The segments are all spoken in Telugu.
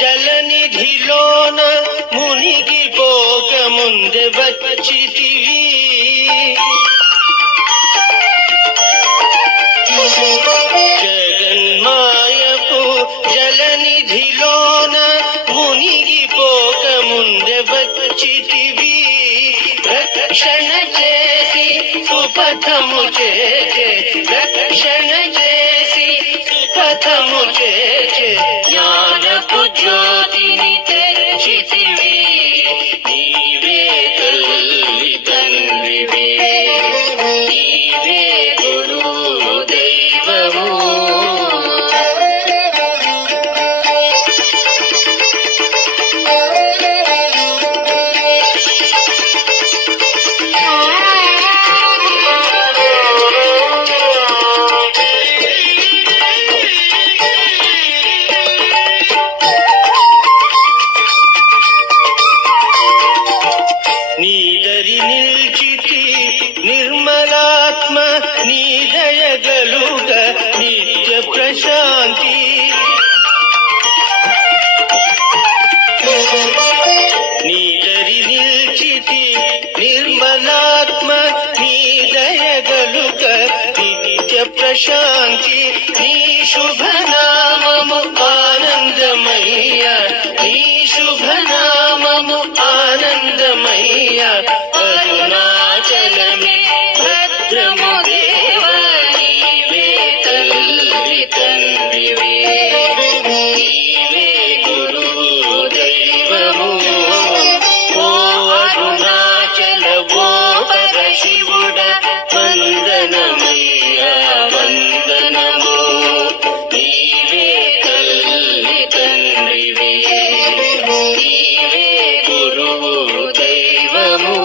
జలనిధిలోన మునిగిపోక ముందే వచ్చితివి. జగన్మాయపు జలనిధిలోన మునిగిపోక ముందే వచ్చితివి. రక్షణ చేసి సుపథము చేసే, రక్షణ చేసి సుపథము చేసే జ్ఞానపు జ్యోతిని తెచ్చితివి. నీవే తల్లి తండ్రివి, నీవే గురువు దైవము. నీదరి నిల్చితి నిర్మలాత్మ, నీ దయగలుగ నిత్య ప్రశాంతి. నీదరి నిల్చితి నిర్మలాత్మ, నీ దయగలుగ నిత్య ప్రశాంతి. నీ శుభనామము ఆనందమయ్య, నీ శుభనామము ఆనందమయ్య. అరుణాచలమే భద్రము దేవ, నీవే తల్లి తండ్రివే, నీవే గురువు దైవము. ఓ అరుణాచల ఓ పరశివుడ, వందనమయ్య వందనము. నీవే తల్లి తండ్రివే, నీవే గురువు దైవము.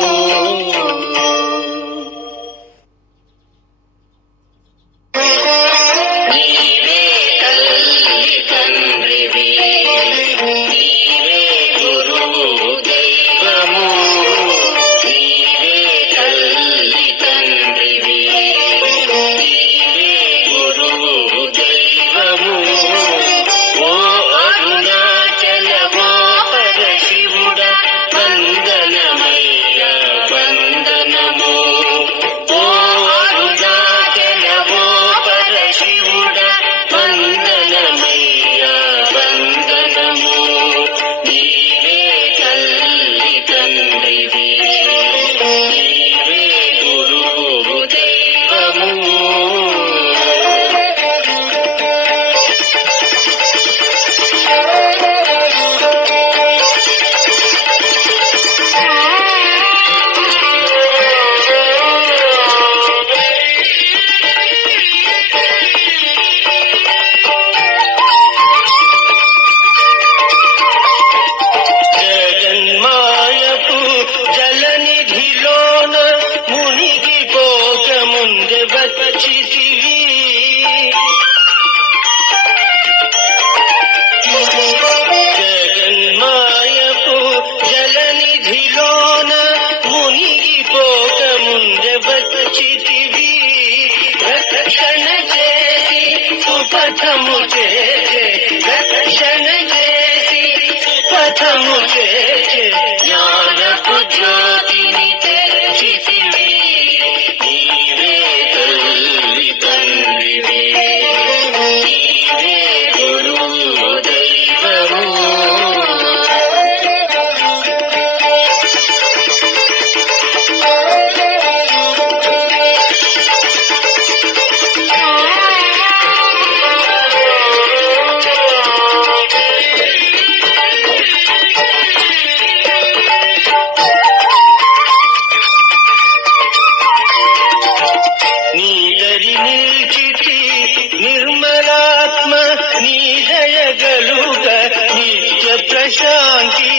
దయగలుగ నిత్య ప్రశాంతి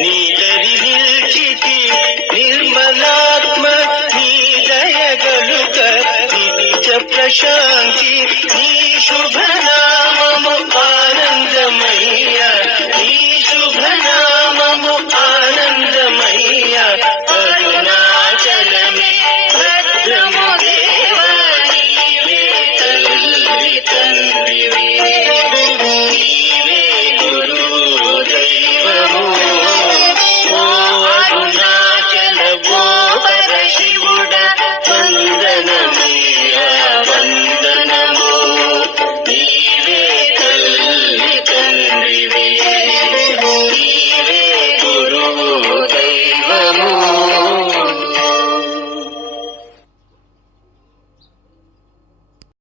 నీదరి నిల్చితి నిర్మలాత్మ నీ దయగలుగ నిత్య ప్రశాంతి నీ శుభనా